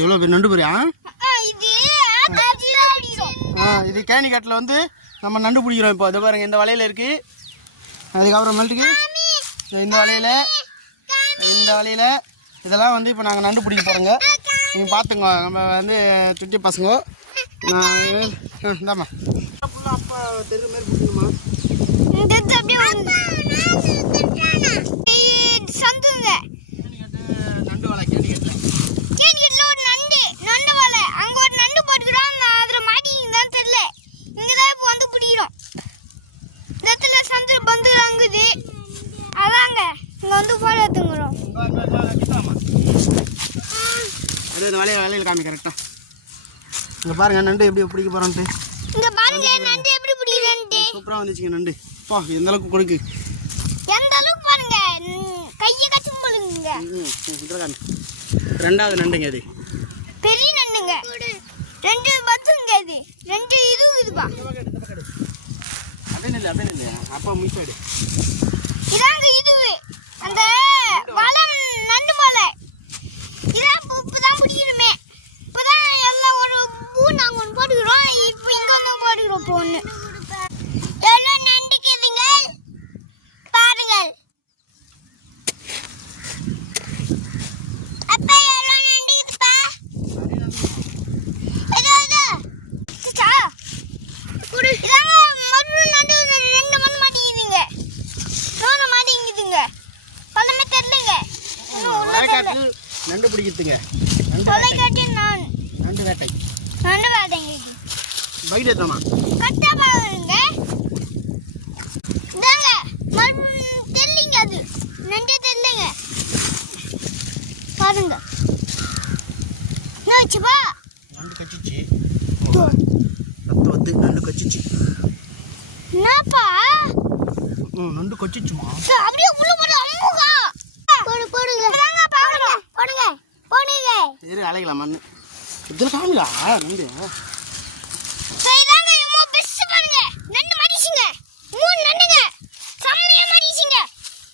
எவ்வளோ பேர் நண்டு போறியா? இது கேணிக்காட்டில் வந்து நம்ம நண்டு பிடிக்கிறோம். இப்போ அதை பாருங்க, இந்த வலையில் இருக்கு. அதுக்கப்புறமேட்டுக்கு இந்த வலையில் இதெல்லாம் வந்து இப்போ நாங்கள் நண்டு பிடிக்க போகிறோங்க. நீங்கள் பார்த்துங்க, நம்ம வந்து சுட்டி பசங்க இந்தாம்மா ஃபுல்லாக அப்பா தெரு மாதிரி பிடிக்கணுமா? நண்டு வலை கேணிக்கட்டில் அது வலையில் காமி கரெக்டாக. இங்கே பாருங்க நண்டு எப்படி பிடிக்க போகிறான்ட்டு. இங்க பாருங்க நண்டு எப்படி பிடிக்கிறேன்ட்டு. சூப்பராக வந்துச்சுங்க நண்டு. பா எந்த அளவுக்கு கொடுக்கு, எந்த அளவுக்கு பாருங்க, கையை கட்டி போடுங்க. ரெண்டாவது நண்டுங்க, அது பெரிய நண்டுங்க. ரெண்டு பத்துங்க, இது ரெண்டு இதுவா அப்படின்னு இல்லை அப்பா முயற்சி இதாங்க இதுவு அந்த வலம் நண்டு வலை. இதான் இப்பதான் பிடிக்கிறோமே. இப்பதான் எல்லாம் ஒரு பூ நாங்கள் ஒன்று போட்டுக்கிறோம். இப்போ இங்கே ஒன்று போட்டுக்கிறோம். இப்போ ஒன்று எவ்வளோ நண்டுக்குதுங்க பாருங்கள். அப்பா எவ்வளோ நண்டுக்குதுப்பா? இதாங்க மறுபடியும் நண்டு ரெண்டு வந்து மாட்டேங்குதுங்க. இன்னொன்று மாட்டேங்குதுங்க. பழமே தெரியலங்க. நண்டு பிடிக்கிறதுங்க. நண்டு வேட்டை பைட் ஏற்றமா கட்டா பாருங்க. இதாங்க மறுபடியும் தெரியலங்க, அது நண்டே தெரியலங்க. பாருங்க என்னாச்சுப்பா? நண்டு கச்சிச்சு. வந்து நண்டு கச்சிச்சு. என்னப்பா நண்டு கச்சிச்சுமா? அப்படியே உள்ள போடு. அம்முகா போடுங்க. போடுங்க. சரி அலைக்கலாம் மண்ணு இதில் காமிலா நண்டு. இதாங்க இம்மா பெஸ்ட் பாருங்க. நண்டு மாட்டிச்சுங்க. 3 நண்டுங்க. செம்மையா மாட்டிச்சுங்க.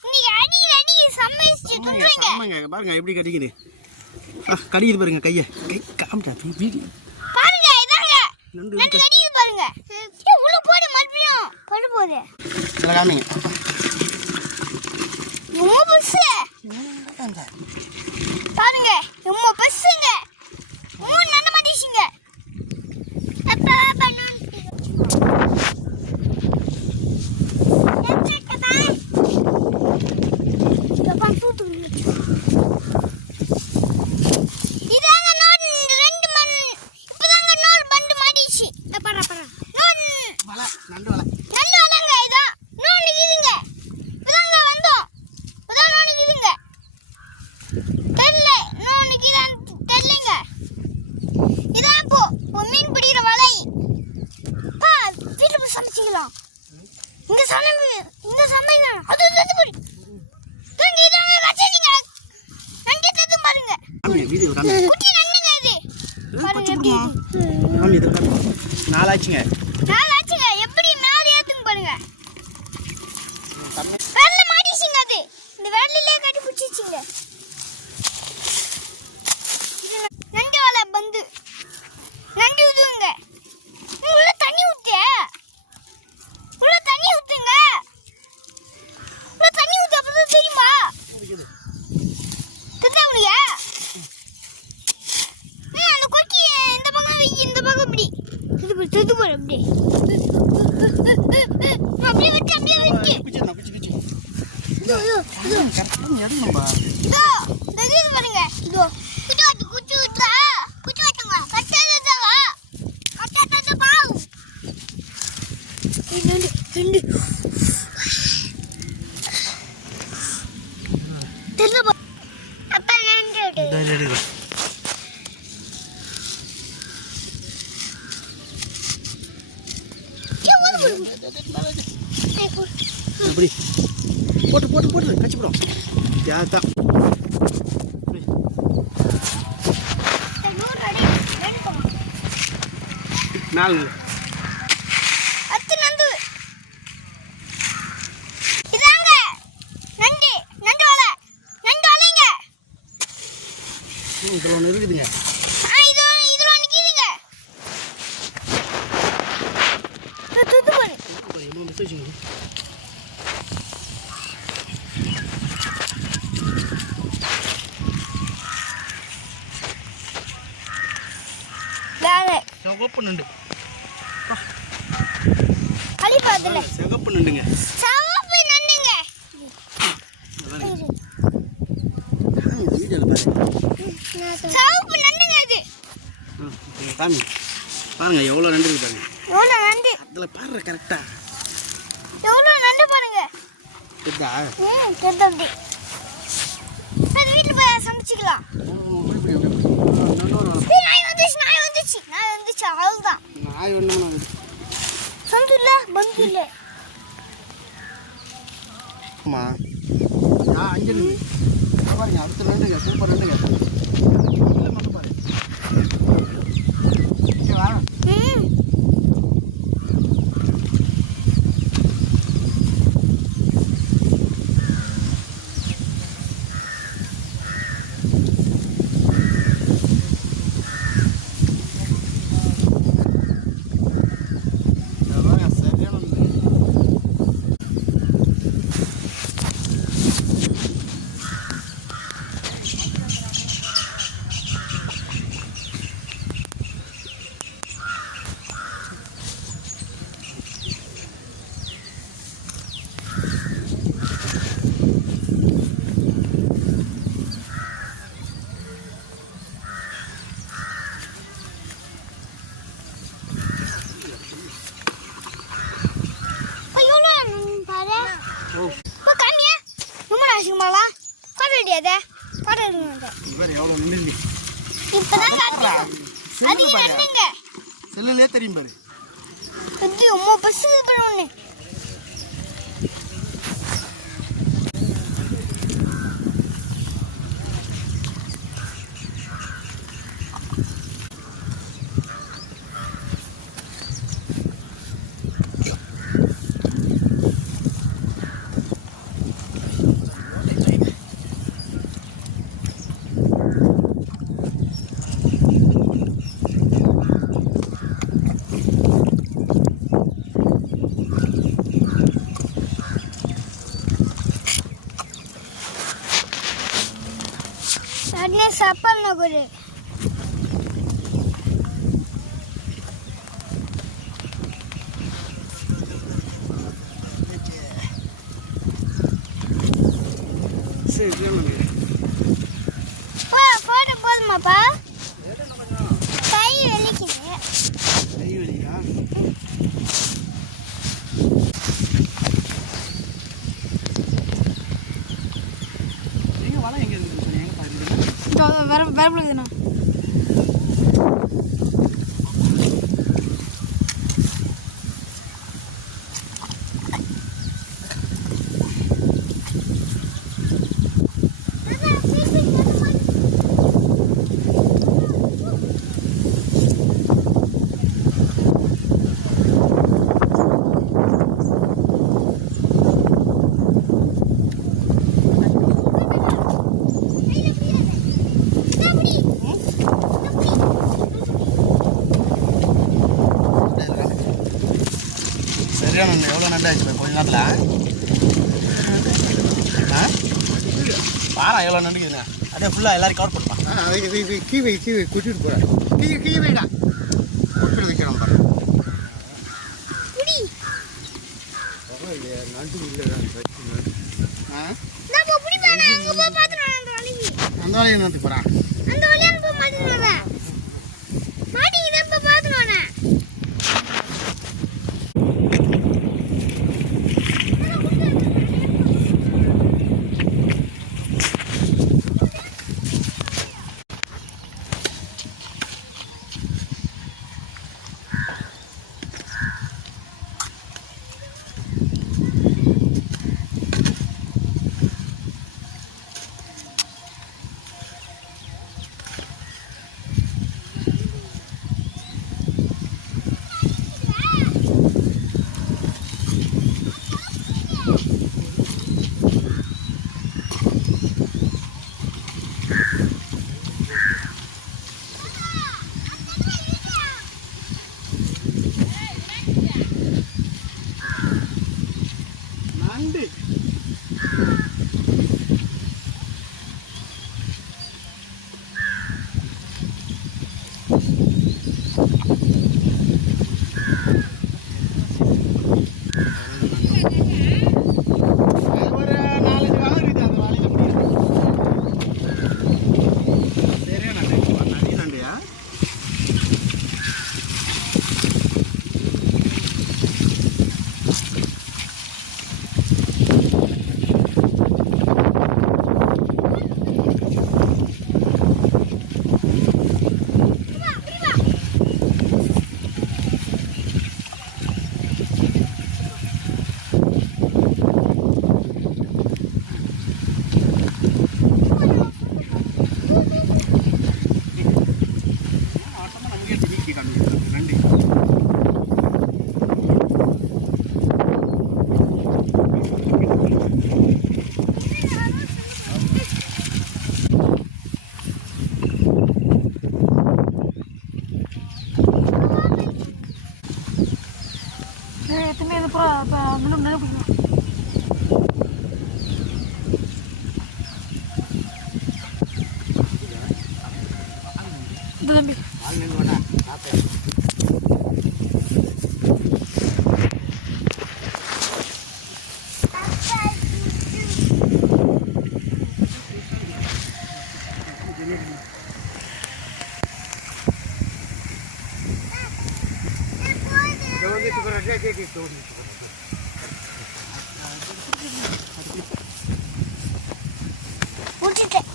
இன்னைக்கு அடி சமைச்சு துப்புறீங்க. செம்மைங்க. பாருங்க எப்படி கடிக்குது. கடிக்குது பாருங்க கையை. கை காமிட்டா வீடியோ பாருங்க. இதாங்க நண்டு கடிக்குது பாருங்க. உள்ள போடு மறுபடியும் போடு போடு. இதில் காமிங்க. இம்மா பெஸ்ட் பாருங்க. இம்மா பெஸ்ட்ங்க. 3 நண்டு மாட்டிச்சுங்க. அப்பா பண்ணு. நாலாச்சுங்க. எப்படி மேல ஏத்துங்க பாருங்க. வெள்ள மாட்டிச்சிங்க. அது இந்த வெள்ளயிலே கட்டி பிடிச்சிச்சிங்க. நண்டு வலை பந்து நண்டு ஊதுங்க. உள்ள தண்ணி ஊத்துங்க. உள்ள தண்ணி ஊத்து அப்பதான் தெரியுமா? தெரியாமலையா? அந்த கொக்கி இந்த பக்கம் வை, இந்த பக்கம் இப்படி இது போற அப்படியே விட்டு பாருங்க. இதோ குச்சி வச்சுங்க. கட்டாதவா பாவு ரெண்டு தெரியல. அப்ப நண்டு அப்படி போட்டு கச்சிப்படும். தியாகத்தான் நாலு இதில் ஒன்று இருக்குதுங்க. வச்சுக்கோங்க. சிவப்பு நண்டு. சிவப்பு நண்டுங்க. காமி பாருங்க எவ்வளோ நண்டு இருக்கு பாருங்க. எவ்வளோ நண்டு அதில் பாருங்க கரெக்டாக எவ்வளோ நண்டு பாருங்க. கேட்டா கேட்டது அது வீட்டில் போய் சமைச்சிக்கலாம். நாய் வந்துச்சு அவ்வளோதான். நாய் ஒன்று சொந்த இல்லை பந்து இல்லை. ஆமாம் அங்கே இருக்கு பாருங்க. அடுத்த நண்டுங்க சூப்பர் நண்டுங்க. இல்லை மட்டும் பாருங்க. ஓகேவா? செல்லுலே தெரியும் பாரு. सपल नगरे फोटो बोल मापा कई वेली की कई वेली का நீங்க வாடா எங்க இருக்கு சொன்னீங்க பாருங்க வேற பிள்ளைங்கண்ணா எவ்வளோ நண்டாச்சு கொஞ்ச நேரத்தில் பாரா எவ்வளோ நண்டுக்குதுண்ணா அதே ஃபுல்லாக எல்லாரும் கவர் பண்ணுவான். இது கீவை கூட்டிட்டு போகிறேன். கீவைடா கூப்பிட்டு வைக்கிறோம் பாரு. நண்டு இல்லை அந்த வழியை நடத்து போகிறான். முன்னாடி நிறைய பிடிக்கும். இது தம்பி முடிச்சிட்டேன்.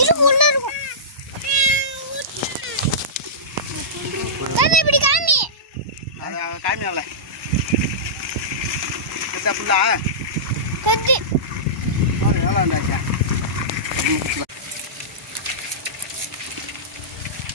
இது உள்ள இருக்கும். இப்படி காமி காமியால ஃபுல்லா கட்டி எவ்வளோ